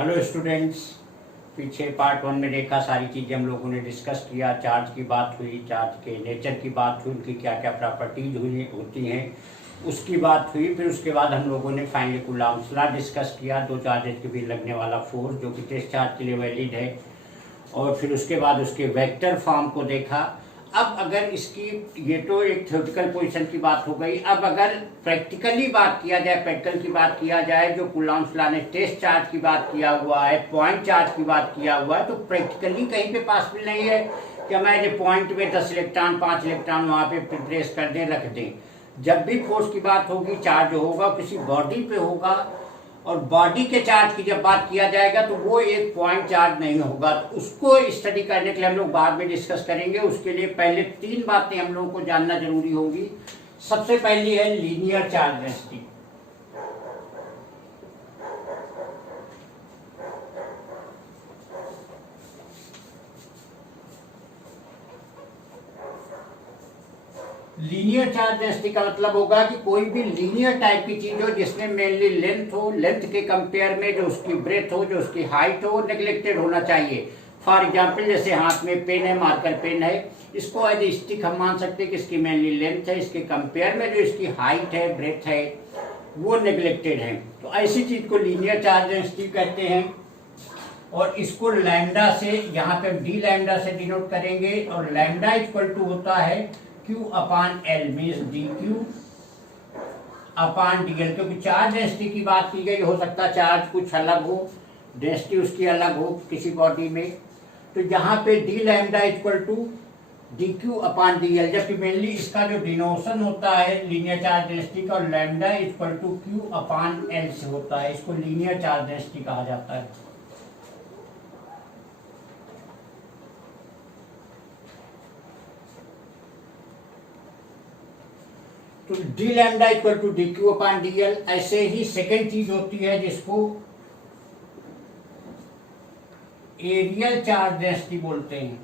Hello students. पीछे part 1 में देखा, सारी चीज़ें हम लोगों ने डिस्कस किया। चार्ज की बात हुई, चार्ज के नेचर की बात हुई, उनकी क्या क्या प्रॉपर्टीज हुई होती हैं उसकी बात हुई। फिर उसके बाद हम लोगों ने फाइनली कूलॉम्स लॉ डिस्कस किया, दो चार्जेज के बीच लगने वाला फोर्स जो कि टेस्ट चार्ज के लिए वैलिड है। और फिर उसके बाद उसके वेक्टर फॉर्म को देखा। अब अगर इसकी, ये तो एक थ्योरेटिकल पोजीशन की बात हो गई, अब अगर प्रैक्टिकली बात किया जाए, प्रैक्टिकल की बात किया जाए, जो कूलॉम्स लॉ ने टेस्ट चार्ज की बात किया हुआ है, पॉइंट चार्ज की बात किया हुआ है, तो प्रैक्टिकली कहीं पे पॉसिबल नहीं है कि हमारे जो पॉइंट में 10 इलेक्ट्रॉन 5 इलेक्ट्रॉन वहाँ पे प्रेस कर दें, रख दें। जब भी फोर्स की बात होगी, चार्ज होगा किसी बॉडी पे होगा, और बॉडी के चार्ज की जब बात किया जाएगा तो वो एक पॉइंट चार्ज नहीं होगा। तो उसको स्टडी करने के लिए हम लोग बाद में डिस्कस करेंगे। उसके लिए पहले 3 बातें हम लोगों को जानना जरूरी होंगी। सबसे पहली है linear charge density. Linear charge density का मतलब होगा कि कोई भी लीनियर टाइप की चीज हो जिसमें मेनली लेंथ हो, लेंथ के कंपेयर में जो उसकी ब्रेथ हो, जो उसकी हाइट हो, नेग्लेक्टेड होना चाहिए। फॉर एग्जांपल, जैसे हाथ में पेन है, मार्कर पेन है, इसको एज ए स्टिक हम मान सकते हैं कि इसकी मेनली लेंथ है, इसके कंपेयर में जो इसकी हाइट है, ब्रेथ है, वो नेग्लेक्टेड है। तो ऐसी चीज को लीनियर चार्ज डेंसिटी कहते हैं। और इसको लैम्डा से, यहाँ पे डी लैम्डा से डिनोट करेंगे, और लैम्डा इक्वल टू होता है Q अपान L, means D Q upon D L. क्योंकि चार्ज डेंसिटी की बात की गई, हो सकता है चार्ज कुछ अलग हो, डेंसिटी उसकी अलग हो किसी बॉडी में। तो यहाँ पे D lambda equal to D Q upon D L, जबकि मेनली इसका जो डिनोशन होता है लीनियर चार्ज डेंसिटी का, lambda equal to Q upon L से होता है। इसको लीनियर चार्ज डेंसिटी कहा जाता है। तो D lambda equal to D Q upon D L. ऐसे ही सेकेंड चीज होती है जिसको एरियल चार्ज डेंसिटी बोलते हैं।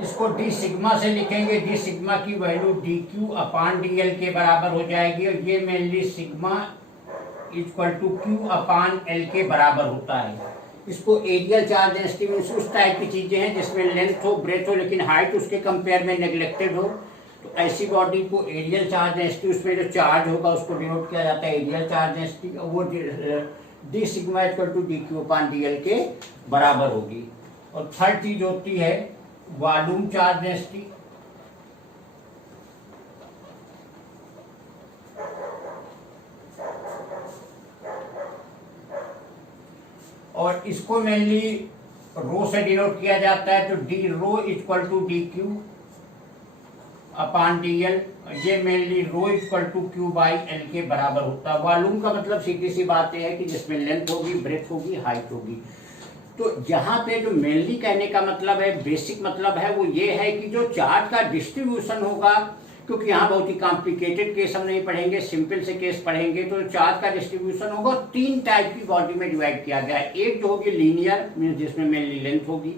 इसको डी सिग्मा से लिखेंगे। डी सिग्मा की value D Q upon D L के बराबर हो जाएगी, और ये mainly sigma equal to Q upon L के बराबर होता है। इसको एरियल चार्ज डेंसिटी मीन्स उस टाइप की चीजें हैं जिसमें लेंथ हो, ब्रेथ हो, लेकिन हाइट उसके कंपेयर में नेग्लेक्टेड हो। तो ऐसी बॉडी को एरियल चार्ज डेंसिटी, उसमें जो चार्ज होगा उसको डिनोट किया जाता है एरियल चार्ज डेंसिटी, और वो D sigma equal to D Q upon D L के बराबर होगी। और थर्ड चीज होती है वॉल्यूम चार्ज डेंसिटी। और इसको मेनली रो से डिनोट किया जाता है। तो D rho equal to D Q upon D L, ये mainly rho equal to Q by L के बराबर होता है। वॉल्यूम का मतलब सीधी सी बात है कि जिसमें लेंथ होगी, ब्रेथ होगी, हाइट होगी। तो यहाँ पे जो मेनली कहने का मतलब है, बेसिक मतलब है, वो ये है कि जो चार्ज का डिस्ट्रीब्यूशन होगा, क्योंकि यहाँ बहुत ही कॉम्प्लिकेटेड केस हम नहीं पढ़ेंगे, सिंपल से केस पढ़ेंगे। तो चार्ज का डिस्ट्रीब्यूशन होगा 3 टाइप की बॉडी में डिवाइड किया गया है। एक जो होगी लीनियर मीन्स जिसमें मेनली लेंथ होगी,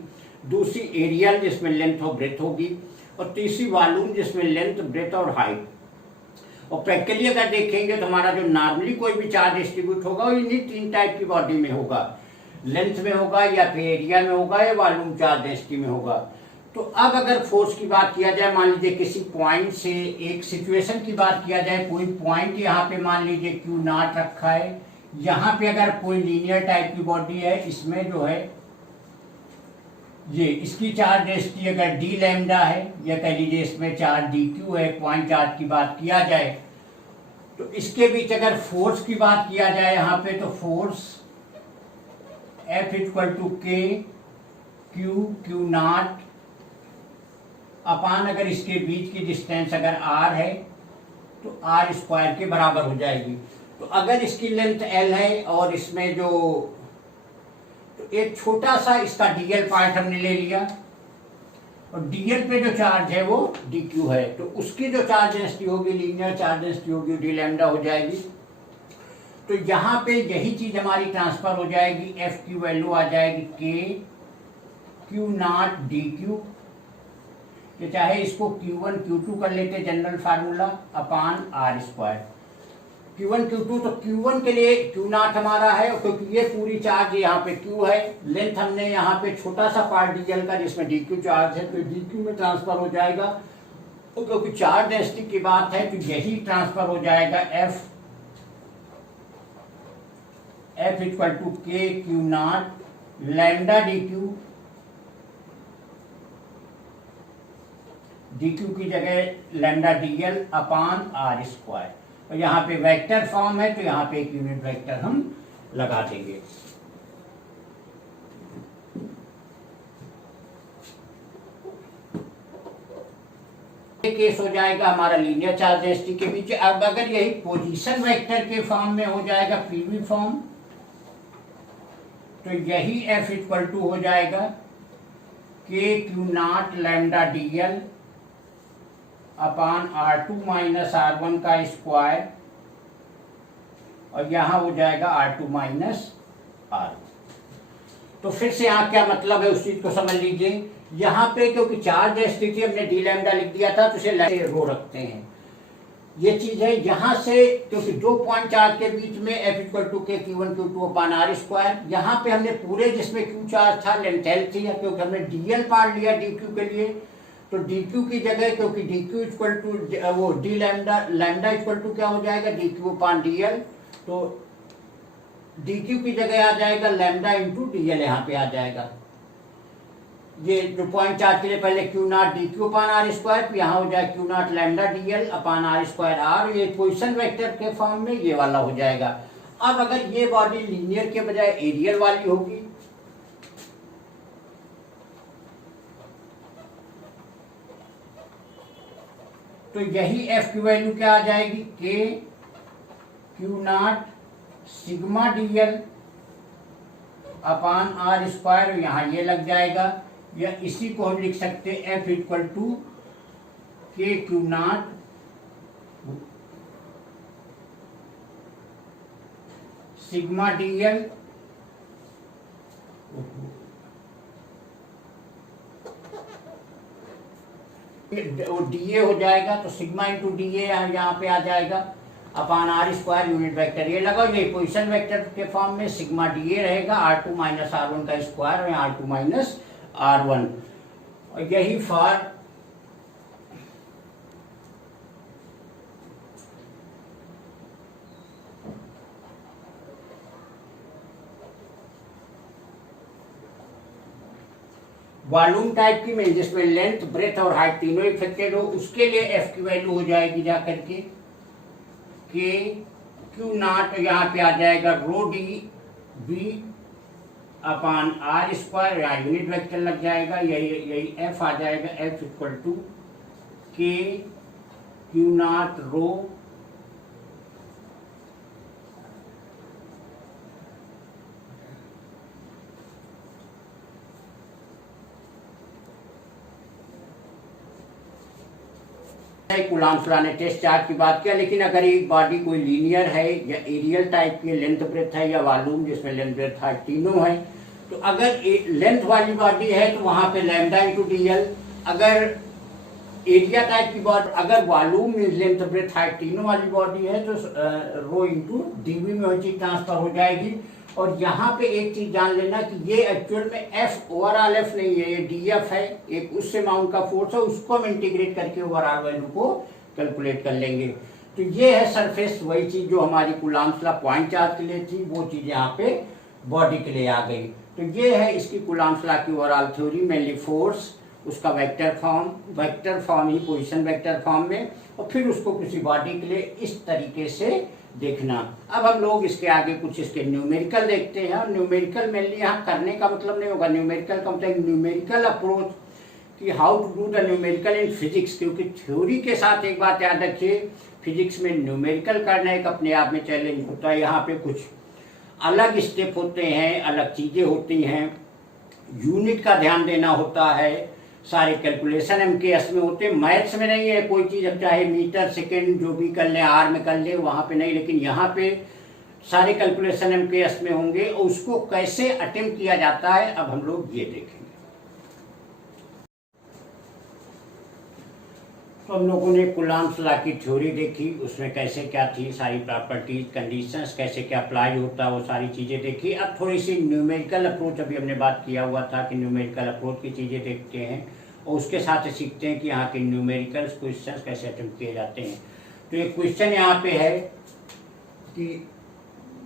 दूसरी एरियल जिसमें लेंथ और ब्रेथ होगी, और तीसरी वॉल्यूम जिसमें लेंथ, ब्रेथ और हाइट। और प्रैक्टिकली अगर देखेंगे तो हमारा जो नॉर्मली कोई भी चार्ज डिस्ट्रीब्यूट होगा वो इन्हीं 3 टाइप की बॉडी में होगा, लेंथ में होगा, या फिर एरिया में होगा, या वॉल्यूम चार्ज डेंसिटी में होगा। तो अब अगर फोर्स की बात किया जाए, मान लीजिए किसी पॉइंट से, एक सिचुएशन की बात किया जाए, कोई पॉइंट यहाँ पे मान लीजिए क्यू नॉट रखा है, यहाँ पे अगर कोई लीनियर टाइप की बॉडी है, इसमें जो है ये इसकी चार्ज डेंसिटी अगर डी लैम्डा है, या कह लीजिए इसमें चार्ज डी क्यू है, पॉइंट चार्ज की बात किया जाए, तो इसके बीच अगर फोर्स की बात किया जाए यहाँ पे, तो फोर्स F इक्वल टू के क्यू नॉट अपान, अगर इसके बीच की डिस्टेंस अगर r है तो r स्क्वायर के बराबर हो जाएगी। तो अगर इसकी लेंथ l है और इसमें जो, तो एक छोटा सा इसका dl पार्ट हमने ले लिया, और dl पे जो चार्ज है वो dq है, तो उसकी जो चार्ज डेंसिटी होगी, लीनियर चार्ज डेंसिटी होगी, डी लैम्डा हो जाएगी। तो यहाँ पे यही चीज हमारी ट्रांसफर हो जाएगी, F की वैल्यू आ जाएगी के क्यू नॉट डी क्यू, चाहे इसको Q1 Q2 कर लेते जनरल फार्मूला, अपान R स्क्वायर। Q1 Q2, तो Q1 के लिए Q0 हमारा है, क्योंकि ये पूरी चार्ज यहाँ पे Q है, लेंथ हमने यहाँ पे छोटा सा पार्ट dl का जिसमें dq चार्ज है, तो dq में ट्रांसफर हो जाएगा, तो क्योंकि चार्ज डेंसिटी की बात है तो यही ट्रांसफर हो जाएगा f equal to k Q0 lambda dq की जगह lambda dl upon r square, और यहाँ पे वेक्टर फॉर्म है तो यहाँ पे एक यूनिट वेक्टर हम लगा देंगे। केस हो जाएगा हमारा लीनियर चार्ज डेंसिटी के बीच। अब अगर यही पोजीशन वेक्टर के फॉर्म में हो जाएगा पीवी फॉर्म, तो यही F इक्वल टू हो जाएगा k Q0 लैम्डा dl अपान R2 माइनस R1 का स्क्वायर, और यहां हो जाएगा R2 माइनस R। तो फिर से यहाँ क्या मतलब है उस चीज को समझ लीजिए। यहाँ पे क्योंकि चार्ज डेंसिटी हमने डी लैम्डा लिख दिया था, तो इसे रो रखते हैं, ये चीज है। यहाँ से क्योंकि दो पॉइंट चार्ज के बीच में F इक्वल टू के Q1 Q2 upon R square, यहाँ पे हमने पूरे जिसमें Q चार्ज था लेंथ L थी, क्योंकि हमने DL पार्ट लिया DQ के लिए, तो DQ की जगह क्योंकि DQ इक्वल टू वो डी लैम्डा इक्वल टू क्या हो जाएगा DQ अपान DL, तो DQ की जगह आ जाएगा लैम्डा इंटू DL, यहाँ पे आ जाएगा। ये जो पॉइंट चार्ज के लिए पहले Q0 DQ अपान R स्क्वायर, फिर यहाँ हो जाएगा Q0 lambda DL upon R square R, ये पोजीशन वेक्टर के फॉर्म में ये वाला हो जाएगा। अब अगर ये बॉडी लीनियर के बजाय एरियल वाली होगी, तो यही F की वैल्यू क्या आ जाएगी K Q0 sigma DL upon R square, यहाँ ये लग जाएगा, या इसी को हम लिख सकते हैं F equal to K Q0 sigma DL DA हो जाएगा, तो सिग्मा इंटू DA यहाँ पे आ जाएगा अपान R स्क्वायर यूनिट वेक्टर ये लगाओ, ये पोजीशन वेक्टर के फॉर्म में सिग्मा DA रहेगा R2 माइनस R1 का स्क्वायर, और R2 माइनस R1, और यही फॉर वॉल्यूम टाइप की में जिसमें लेंथ ब्रेथ और हाइट तीनों इफेक्टेड हो, उसके लिए F की वैल्यू हो जाएगी जाकर के K Q0, यहाँ पे आ जाएगा rho D B upon R square, यहाँ यूनिट वेक्टर लग जाएगा, यही F आ जाएगा F equal to K Q0 rho Coulomb law ने टेस्ट चार्ज की बात किया, लेकिन अगर एक बॉडी कोई लीनियर है या एरियल टाइप की लेंथ ब्रेथ है या वॉल्यूम जिसमें लेंथ ब्रेथ हाइट तीनों है, तो अगर लेंथ वाली बॉडी है तो वहां पे लैम्डा इंटू DL, अगर एरिया टाइप की बॉडी, अगर volume mean length breadth height तीनों वाली बॉडी है तो रो इंटू DV में वो चीज ट्रांसफर हो जाएगी। और यहाँ पे एक चीज जान लेना कि ये एक्चुअल में F ओवरऑल F नहीं है, ये DF है, एक उससे अमाउंट का फोर्स है, उसको हम इंटीग्रेट करके ओवरऑल वैल्यू को कैलकुलेट कर लेंगे। तो ये है सरफेस, वही चीज जो हमारी कूलम्ब लॉ पॉइंट चार्ज के लिए थी, वो चीज यहाँ पे बॉडी के लिए आ गई। तो ये है इसकी कूलम्ब लॉ की ओवरऑल थ्योरी, मेनली फोर्स, उसका वेक्टर फॉर्म ही पोजीशन वेक्टर फॉर्म में, और फिर उसको किसी बॉडी के लिए इस तरीके से देखना। अब हम लोग इसके आगे कुछ इसके न्यूमेरिकल देखते हैं। न्यूमेरिकल मेनली यहाँ करने का मतलब नहीं होगा, न्यूमेरिकल का मतलब न्यूमेरिकल अप्रोच कि how to do the numerical in physics, क्योंकि थ्योरी के साथ एक बात याद रखिए, फिजिक्स में न्यूमेरिकल करना एक अपने आप में चैलेंज होता है। यहाँ पे कुछ अलग स्टेप होते हैं, अलग चीजें होती हैं, यूनिट का ध्यान देना होता है, सारे कैलकुलेशन MKS में होते हैं, मैथ्स में नहीं है कोई चीज, अब चाहे मीटर सेकेंड जो भी कर ले, R में कर ले, वहां पे नहीं, लेकिन यहाँ पे सारे कैलकुलेशन MKS में होंगे, और उसको कैसे अटेम्प्ट किया जाता है अब हम लोग ये देखेंगे। तो हम लोगों ने कूलाम्स लॉ की थ्योरी देखी, उसमें कैसे क्या थी, सारी प्रॉपर्टीज कंडीशंस कैसे क्या अप्लाई होता है, वो सारी चीज़ें देखी। अब थोड़ी सी न्यूमेरिकल अप्रोच, अभी हमने बात किया हुआ था कि न्यूमेरिकल अप्रोच की चीज़ें देखते हैं और उसके साथ सीखते हैं कि यहाँ के न्यूमेरिकल क्वेश्चन कैसे अटेम्प्ट किए जाते हैं। तो एक क्वेश्चन यहाँ पे है कि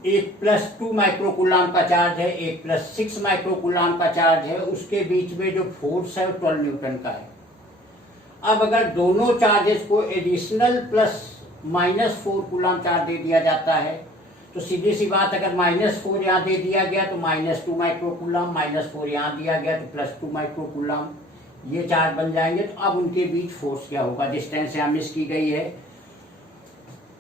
एक +2 माइक्रोकूलाम का चार्ज है, एक +6 माइक्रोकूलाम का चार्ज है, उसके बीच में जो फोर्स है वो 12 न्यूटन का है। अब अगर दोनों चार्जेस को एडिशनल +-4 कूलाम चार्ज दे दिया जाता है तो सीधी सी बात, अगर -4 यहाँ दे दिया गया तो -2 माइक्रोकूलाम, -4 यहाँ दिया गया तो +2 माइक्रोकूलाम, ये चार्ज बन जाएंगे। तो अब उनके बीच फोर्स क्या होगा, डिस्टेंस यहाँ मिस की गई है।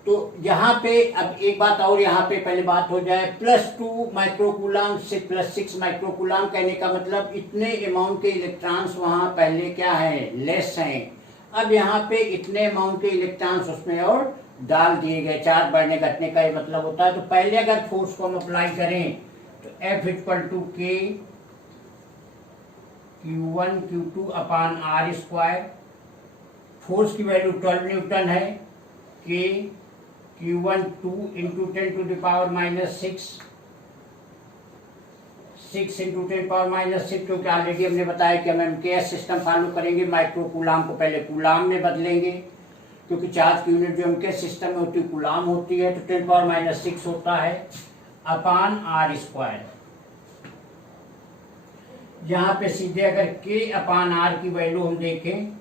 तो यहाँ पे अब एक बात और यहाँ पे पहले बात हो जाए, +2 माइक्रोकूलाम से +6 माइक्रोकूलाम कहने का मतलब इतने अमाउंट के इलेक्ट्रॉन्स वहाँ पहले क्या है, लेस हैं। अब यहाँ पे इतने अमाउंट के इलेक्ट्रॉन्स उसमें और डाल दिए गए, चार्ज बढ़ने घटने का ये मतलब होता है। तो पहले अगर फोर्स को हम अप्लाई करें तो F = K Q1 Q2 upon R², force की वैल्यू 12 न्यूटन है, K Q1 2 × 10⁻⁻6, 6 × 10⁻⁶, क्योंकि ऑलरेडी हमने बताया कि हम MKS सिस्टम फॉलो करेंगे, माइक्रोकूलाम को पहले कूलाम में बदलेंगे, क्योंकि चार्ज की यूनिट जो MKS सिस्टम में होती है कूलाम होती है। तो 10⁻�6 होता है अपान R²। यहाँ पे सीधे अगर K अपान R की वैल्यू हम देखें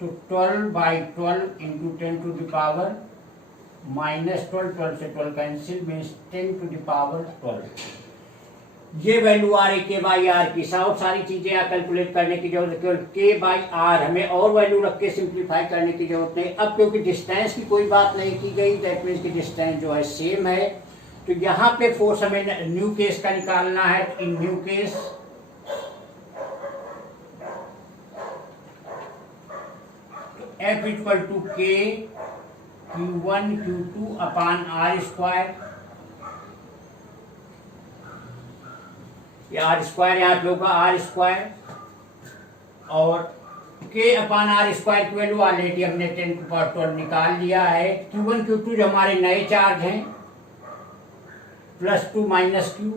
तो 12/12 × 10⁻⁻12, 12 से 12 कैंसिल, मीन्स 10⁻12। ये वैल्यू आ रही K/R की। और सारी चीजें यहाँ कैलकुलेट करने की जरूरत है, केवल K/R, हमें और वैल्यू रख के सिंप्लीफाई करने की जरूरत नहीं। अब क्योंकि डिस्टेंस की कोई बात नहीं की गई, दैट मीन्स की डिस्टेंस जो है सेम है। तो यहाँ पे फोर्स हमें न्यू केस का निकालना है। In new case F = K Q1 Q2 upon R², ये R² यहाँ पे होगा R², और K अपान R² की वैल्यू ऑलरेडी हमने 10⁻12 निकाल लिया है। Q1 Q2 जो हमारे नए चार्ज हैं, +2 - Q,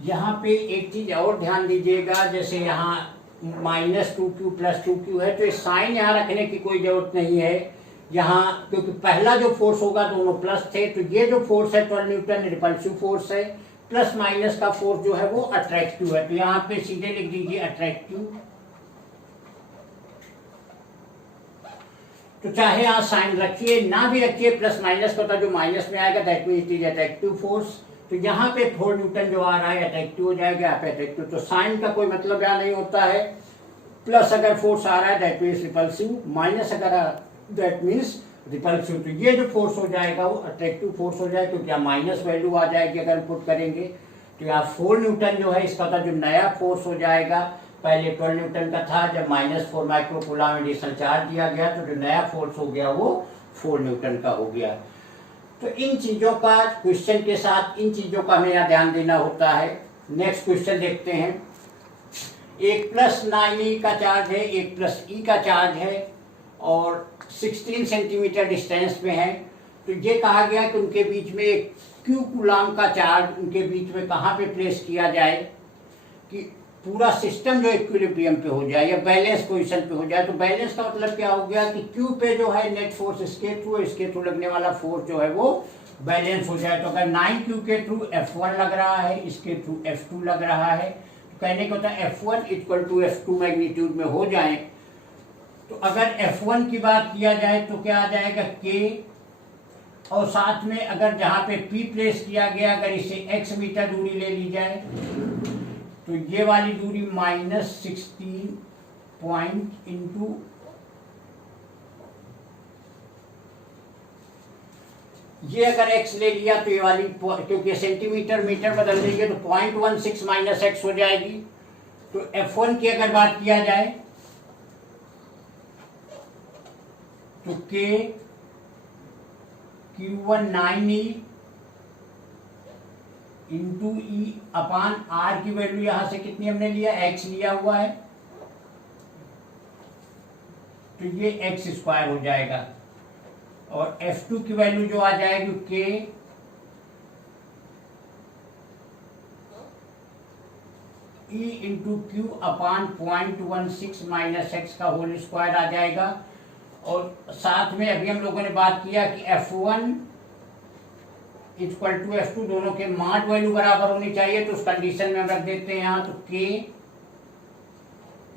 यहाँ पे एक चीज और ध्यान दीजिएगा, जैसे यहाँ -2Q +2Q है, तो इस साइन यहाँ रखने की कोई जरूरत नहीं है यहाँ, क्योंकि पहला जो फोर्स होगा दोनों प्लस थे। तो ये जो फोर्स है 12 न्यूटन रिपल्सिव फोर्स है, प्लस माइनस का फोर्स जो है वो अट्रैक्टिव है। तो यहाँ पे सीधे लिख दीजिए अट्रैक्टिव। तो चाहे आप साइन रखिए ना भी रखिए, प्लस माइनस का जो माइनस में आएगा that means it is attractive force. तो यहाँ पे 4 न्यूटन जो आ रहा है अट्रैक्टिव हो जाएगा, यहाँ पे अट्रैक्टिव। तो साइन का कोई मतलब यहाँ नहीं होता है। प्लस अगर फोर्स आ रहा है दैट मीन्स रिपल्सिव, माइनस अगर दैट मीन्स रिपल्सिव। तो ये जो फोर्स हो जाएगा वो अट्रैक्टिव फोर्स हो जाएगा, क्योंकि यहाँ माइनस वैल्यू आ जाएगी अगर पुट करेंगे। तो यहाँ 4 न्यूटन जो है इसका जो नया फोर्स हो जाएगा, पहले 12 न्यूटन का था, जब -4 माइक्रोकूलम एडिशनल चार्ज दिया गया तो जो नया फोर्स हो गया वो 4 न्यूटन का हो गया। तो इन चीजों का क्वेश्चन के साथ इन चीजों का हमें यहाँ ध्यान देना होता है। नेक्स्ट क्वेश्चन देखते हैं। एक +9e का चार्ज है, एक +e का चार्ज है और 16 सेंटीमीटर डिस्टेंस पे है। तो ये कहा गया कि उनके बीच में एक Q कूलाम का चार्ज उनके बीच में कहाँ पे प्लेस किया जाए कि पूरा सिस्टम जो इक्विलिब्रियम पे हो जाए या बैलेंस पोजीशन पे हो जाए। तो बैलेंस का मतलब क्या हो गया कि Q पे जो है नेट फोर्स इसके थ्रू लगने वाला फोर्स जो है वो बैलेंस हो जाए। तो अगर 9Q के थ्रू F1 लग रहा है, इसके थ्रू F2 लग रहा है, तो कहने को होता है F1 = F2 मैग्नीट्यूड में हो जाए। तो अगर F1 की बात किया जाए तो क्या आ जाएगा K, और साथ में अगर जहाँ पे P प्लेस किया गया अगर इसे x मीटर दूरी ले ली जाए तो ये वाली दूरी -16 पॉइंट इंटू ये अगर x ले लिया तो ये वाली, क्योंकि सेंटीमीटर मीटर बदल देंगे तो 0.16 - x हो जाएगी। तो F1 की अगर बात किया जाए तो K Q1 9E into E अपान R की वैल्यू यहां से कितनी हमने लिया, X लिया हुआ है, तो ये x स्क्वायर हो जाएगा। और F2 की वैल्यू जो आ जाएगी K E इंटू क्यू अपान 0.16 माइनस एक्स का होल स्क्वायर आ जाएगा। और साथ में अभी हम लोगों ने बात किया कि F1 इक्वल टू F2 दोनों के माड वैल्यू बराबर होनी चाहिए, तो उस कंडीशन में हम रख देते हैं यहाँ, तो K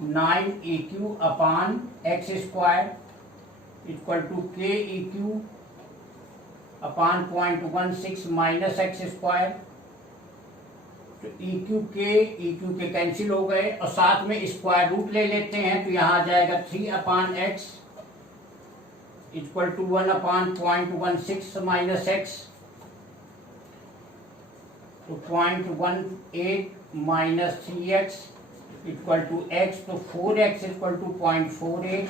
9EQ अपान X square equal to KEQ upon 0.16 minus X square. तो EQ के कैंसिल हो गए और साथ में स्क्वायर रूट ले लेते हैं, तो यहाँ आ जाएगा 3 upon X equal to 1 upon 0.16 minus X, तो 0.18 minus 3x equal to x, तो 4x इक्वल टू 0.48,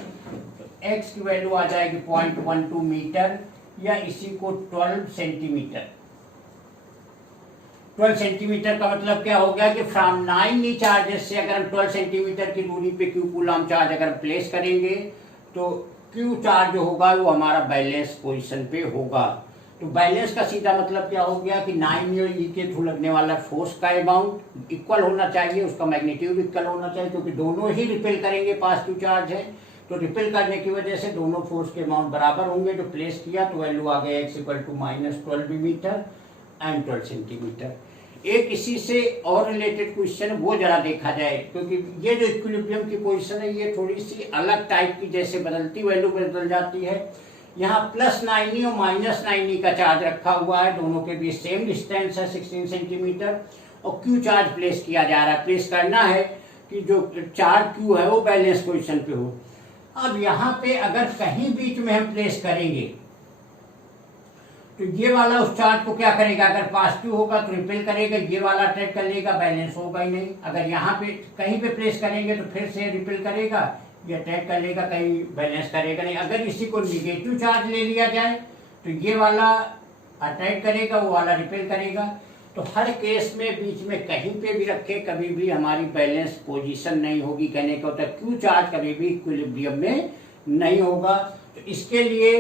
तो x की वैल्यू आ जाएगी 0.12 मीटर या इसी को 12 सेंटीमीटर। 12 सेंटीमीटर का मतलब क्या हो गया कि फ्रॉम 9 चार्जेस से अगर हम 12 सेंटीमीटर की दूरी पे क्यू कूलम चार्ज अगर प्लेस करेंगे तो क्यू चार्ज जो होगा वो हमारा बैलेंस पोजीशन पे होगा। तो बैलेंस का सीधा मतलब क्या हो गया कि 9 और E के थ्रू लगने वाला फोर्स का अमाउंट इक्वल होना चाहिए, उसका मैग्नीट्यूड इक्वल होना चाहिए, क्योंकि दोनों ही रिपेल करेंगे, पॉजिटिव चार्ज है, तो रिपेल करने की वजह से दोनों फोर्स के अमाउंट बराबर होंगे। जो प्लेस किया तो वैल्यू आ गया x equal to -12 metre and 12 centimetre. एक इसी से और रिलेटेड क्वेश्चन है, वो जरा देखा जाए, क्योंकि ये जो इक्विलिब्रियम की पोजीशन है ये थोड़ी सी अलग टाइप की, जैसे बदलती वैल्यू बदल जाती है। यहाँ +9E और -9E का चार्ज रखा हुआ है, दोनों के बीच सेम डिस्टेंस है 16 सेंटीमीटर, और क्यू चार्ज प्लेस किया जा रहा है। प्लेस करना है कि जो चार्ज क्यू है वो बैलेंस पोजीशन पे हो। अब यहाँ पे अगर कहीं बीच में हम प्लेस करेंगे तो ये वाला उस चार्ज को क्या करेगा, अगर पॉजिटिव होगा तो रिपेल करेगा, ये वाला अट्रैक्ट कर लेगा, बैलेंस होगा ही नहीं। अगर यहाँ पे कहीं पे प्लेस करेंगे तो फिर से रिपेल करेगा, ये अटैक कर लेगा, कहीं बैलेंस करेगा नहीं। अगर इसी को निगेटिव चार्ज ले लिया जाए तो ये वाला अटैक करेगा, वो वाला रिपेल करेगा। तो हर केस में बीच में कहीं पे भी रखे कभी भी हमारी बैलेंस पोजीशन नहीं होगी। कहने का होता है क्यू चार्ज कभी भी इक्विलिब्रियम में नहीं होगा। तो इसके लिए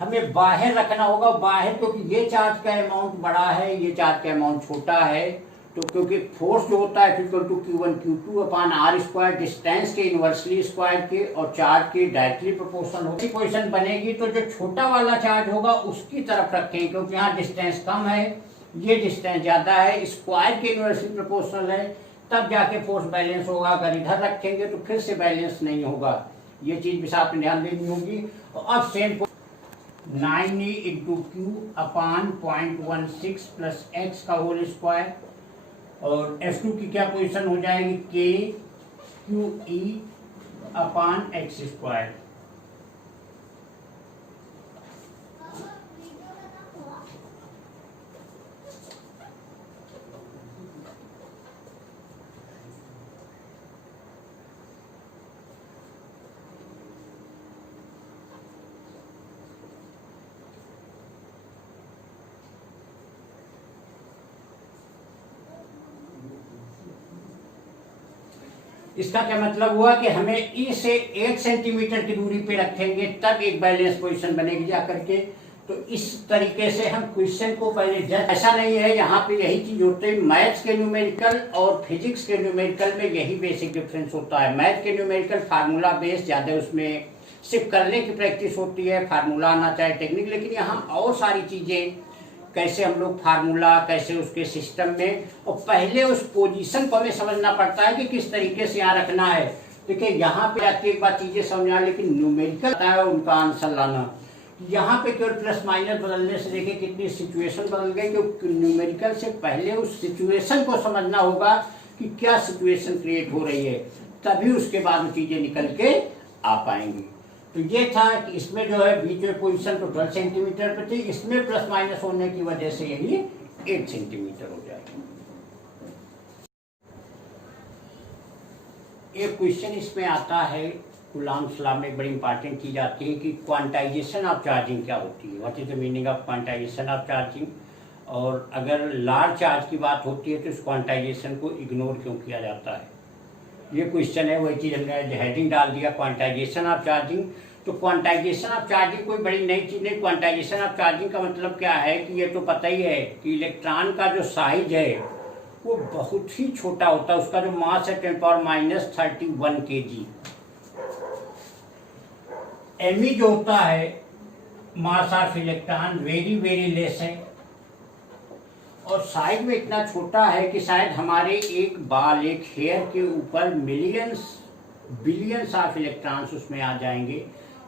हमें बाहर रखना होगा, बाहर, क्योंकि ये चार्ज का अमाउंट बड़ा है, ये चार्ज का अमाउंट छोटा है। तो क्योंकि फोर्स जो होता है equal to Q1 Q2 upon R square, distance के इनवर्सली स्क्वायर के और चार्ज के डायरेक्टली प्रोपोर्शनल होगी। पोजीशन बनेगी तो जो छोटा वाला चार्ज होगा उसकी तरफ रखें, क्योंकि यहाँ डिस्टेंस कम है, ये डिस्टेंस ज्यादा है, स्क्वायर के इनवर्सली प्रोपोर्शनल है, तब जाके फोर्स बैलेंस होगा। अगर इधर रखेंगे तो फिर से बैलेंस नहीं होगा। ये चीज भी आपने ध्यान देनी होगी। और अब सेम 9E इंटू क्यू अपान 0.16 प्लस एक्स का होल स्क्वायर, और F2 की क्या पोजीशन हो जाएगी, K Q E अपान एक्स स्क्वायर। इसका क्या मतलब हुआ कि हमें ई से 1 सेंटीमीटर की दूरी पे रखेंगे तब एक बैलेंस पोजीशन बनेगी जाकर के। तो इस तरीके से हम क्वेश्चन को पहले जज, ऐसा नहीं है, यहाँ पे यही चीज होती है। मैथ्स के न्यूमेरिकल और फिजिक्स के न्यूमेरिकल में यही बेसिक डिफरेंस होता है। मैथ के न्यूमेरिकल फार्मूला बेस्ड ज्यादा, उसमें सिर्फ करने की प्रैक्टिस होती है, फार्मूला आना चाहे टेक्निक, लेकिन यहाँ और सारी चीजें, कैसे हम लोग फार्मूला, कैसे उसके सिस्टम में, और पहले उस पोजीशन को हमें समझना पड़ता है कि किस तरीके से यहाँ रखना है। देखिए यहाँ पे आके एक बार चीजें समझना, लेकिन न्यूमेरिकल है उनका आंसर लाना। यहाँ पे केवल प्लस माइनस बदलने से देखिए कितनी सिचुएशन बदल गई, क्योंकि न्यूमेरिकल से पहले उस सिचुएशन को समझना होगा कि क्या सिचुएशन क्रिएट हो रही है, तभी उसके बाद वो चीजें निकल के आ पाएंगी। तो ये था कि इसमें जो है बीच में पोजीशन तो 12 सेंटीमीटर पे थी, इसमें प्लस माइनस होने की वजह से यही 8 सेंटीमीटर हो जाएगा। एक क्वेश्चन इसमें आता है कूलॉम्स लॉ में एक बड़ी इंपॉर्टेंट चीज आती है कि क्वांटाइजेशन ऑफ चार्जिंग क्या होती है, what is the meaning of quantization of charging. और अगर लार्ज चार्ज की बात होती है तो इस क्वांटाइजेशन को इग्नोर क्यों किया जाता है, ये क्वेश्चन है। वही चीज हमने हेडिंग डाल दिया क्वांटाइजेशन ऑफ चार्जिंग। तो क्वांटाइजेशन ऑफ चार्जिंग कोई बड़ी नई चीज नहीं। क्वांटाइजेशन ऑफ चार्जिंग का मतलब क्या है कि ये तो पता ही है कि इलेक्ट्रॉन का जो साइज है वो बहुत ही छोटा होता है, उसका जो मास है 10⁻31 kg। एमई जो होता है mass of electron very very less है, और साइज में इतना छोटा है कि शायद हमारे एक बाल, एक हेयर के ऊपर मिलियंस बिलियंस ऑफ इलेक्ट्रॉन्स उसमें आ जाएंगे।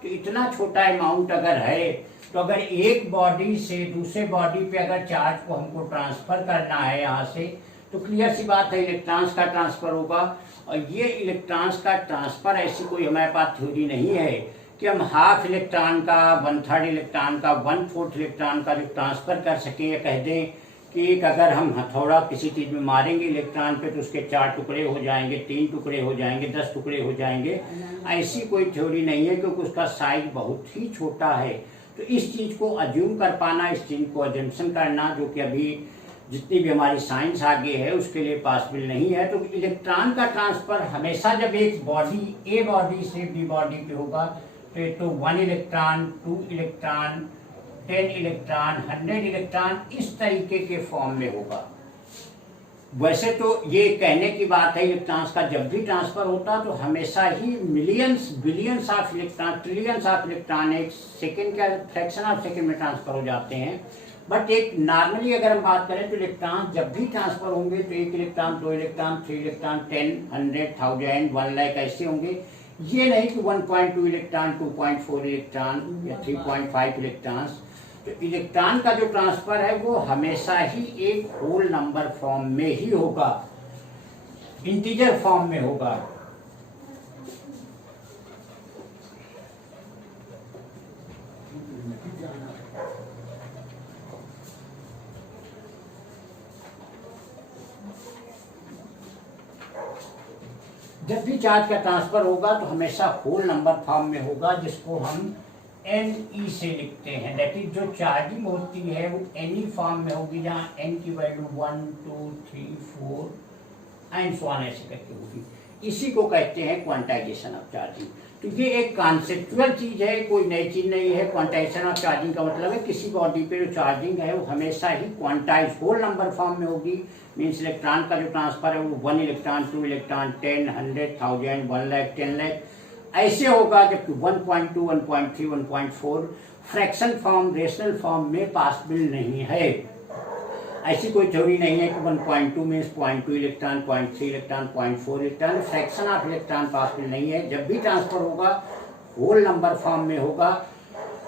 तो इतना छोटा अमाउंट अगर है तो अगर एक बॉडी से दूसरे बॉडी पे अगर चार्ज को हमको ट्रांसफर करना है यहाँ से, तो क्लियर सी बात है इलेक्ट्रॉन्स का ट्रांसफर होगा। और ये इलेक्ट्रॉन्स का ट्रांसफर ऐसी कोई हमारे पास थ्योरी नहीं है कि हम हाफ इलेक्ट्रॉन का, 1/3 इलेक्ट्रॉन का, 1/4 इलेक्ट्रॉन का जो ट्रांसफर कर सकें, या कह दें कि एक अगर हम हथौड़ा किसी चीज में मारेंगे इलेक्ट्रॉन पे तो उसके 4 टुकड़े हो जाएंगे, 3 टुकड़े हो जाएंगे, 10 टुकड़े हो जाएंगे। ऐसी कोई थ्योरी नहीं है क्योंकि उसका साइज बहुत ही छोटा है। तो इस चीज को अज्यूम कर पाना, इस चीज को अजम्पशन करना, जो कि अभी जितनी भी हमारी साइंस आगे है उसके लिए पॉसिबल नहीं है। तो इलेक्ट्रॉन का ट्रांसफर हमेशा जब एक बॉडी ए बॉडी से बी बॉडी पे होगा तो 1 इलेक्ट्रॉन, 2 इलेक्ट्रॉन, 10 इलेक्ट्रॉन, 100 इलेक्ट्रॉन, इस तरीके के फॉर्म में होगा। वैसे तो ये कहने की बात है इलेक्ट्रॉन्स का जब भी ट्रांसफर होता तो हमेशा ही millions billions of electron, trillions of electron एक सेकेंड का फ्रैक्शन ऑफ सेकेंड में ट्रांसफर हो जाते हैं। बट एक नॉर्मली अगर हम बात करें तो इलेक्ट्रॉन जब भी ट्रांसफर होंगे तो 1 इलेक्ट्रॉन, 2 इलेक्ट्रॉन, 3 इलेक्ट्रॉन, 10, 100, 1000, 1 लाख ऐसे होंगे। ये नहीं कि 1.2 इलेक्ट्रॉन, 2.4 इलेक्ट्रॉन या 3.5 इलेक्ट्रॉन्स। तो इलेक्ट्रॉन का जो ट्रांसफर है वो हमेशा ही एक होल नंबर फॉर्म में ही होगा, इंटीजर फॉर्म में होगा। जब भी चार्ज का ट्रांसफर होगा तो हमेशा होल नंबर फॉर्म में होगा, जिसको हम Ne से लिखते हैं। दैट इज जो चार्जिंग होती है वो Ne फॉर्म में होगी, जहाँ n की वैल्यू 1, 2, 3, 4 एंड सो ऑन ऐसे करके होगी। इसी को कहते हैं क्वांटाइजेशन ऑफ चार्जिंग। तो ये एक कॉन्सेप्चुअल चीज है, कोई नई चीज नहीं है। क्वांटाइजेशन ऑफ चार्जिंग का मतलब है किसी बॉडी पे जो चार्जिंग है वो हमेशा ही क्वांटाइज होल नंबर फॉर्म में होगी। मीन्स इलेक्ट्रॉन का जो ट्रांसफर है वो 1 इलेक्ट्रॉन, 2 इलेक्ट्रॉन, 10, 100, 1000, 1 लाख, 10 लाख ऐसे होगा। जबकि 1.2, 1.3, 1.4 फ्रैक्शन फॉर्म, रेशनल फॉर्म में पॉसिबल नहीं है। ऐसी कोई थ्योरी नहीं है कि 1.2 means 0.2 electron, 0.3 electron, 0.4 electron, fraction of electron possible नहीं है। जब भी ट्रांसफर होगा होल नंबर फॉर्म में होगा।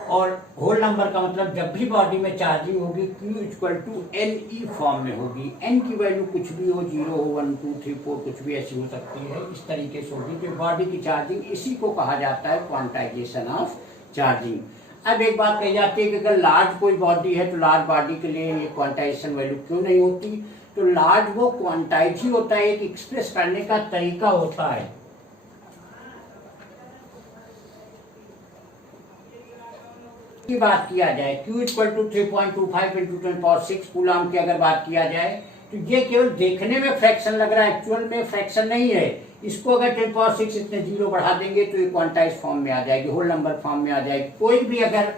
और होल नंबर का मतलब जब भी बॉडी में चार्जिंग होगी Q = Ne फॉर्म में होगी। n की वैल्यू कुछ भी हो, 0 हो, 1, 2, 3, 4 कुछ भी ऐसी हो सकती है, इस तरीके से होगी। तो बॉडी की चार्जिंग, इसी को कहा जाता है क्वांटाइजेशन ऑफ चार्जिंग। अब एक बात कही जाती है कि अगर लार्ज कोई बॉडी है तो लार्ज बॉडी के लिए ये क्वांटाइजेशन वैल्यू क्यों नहीं होती। तो लार्ज वो क्वांटाइज ही होता है, एक एक्सप्रेस करने का तरीका होता है। की बात किया जाए Q = 3.25 × 10⁶ कूलॉम की अगर बात किया जाए तो ये केवल देखने में फ्रैक्शन लग रहा है, एक्चुअल में फ्रैक्शन नहीं है। इसको अगर 10⁶ इतने 0 बढ़ा देंगे तो ये क्वांटाइज फॉर्म में आ जाएगी, होल नंबर फॉर्म में आ जाएगी। कोई भी अगर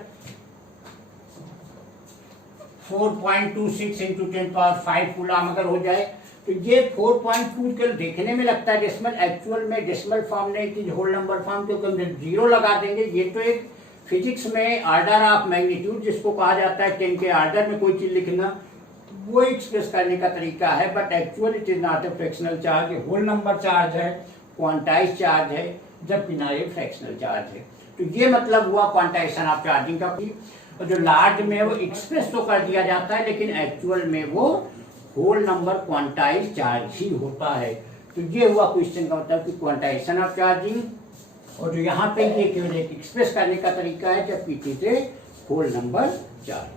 4.26 × 10⁵ कूलॉम अगर हो जाए तो ये 4.2 केवल देखने में लगता है डेसिमल, एक्चुअल में डेसिमल फॉर्म नहीं थी, होल नंबर फॉर्म, क्योंकि हम 0 लगा देंगे। ये तो एक फिजिक्स में ऑर्डर ऑफ मैग्नीट्यूड जिसको कहा जाता है, 10 के ऑर्डर में कोई चीज लिखना, वो एक्सप्रेस करने का तरीका है। But actual it is not a fractional charge, whole number charge है, क्वांटाइज चार्ज है, जबकि ना ये फ्रैक्शनल चार्ज है। तो ये मतलब हुआ क्वांटाइजेशन ऑफ चार्जिंग का। और जो लार्ज में वो एक्सप्रेस तो कर दिया जाता है लेकिन एक्चुअल में वो होल नंबर क्वांटाइज चार्ज ही होता है। तो ये हुआ क्वेश्चन का मतलब कि क्वांटाइजेशन ऑफ चार्जिंग। और जो यहाँ पे ये केवल एक एक्सप्रेस करने का तरीका है, जबकि it is a whole number charge.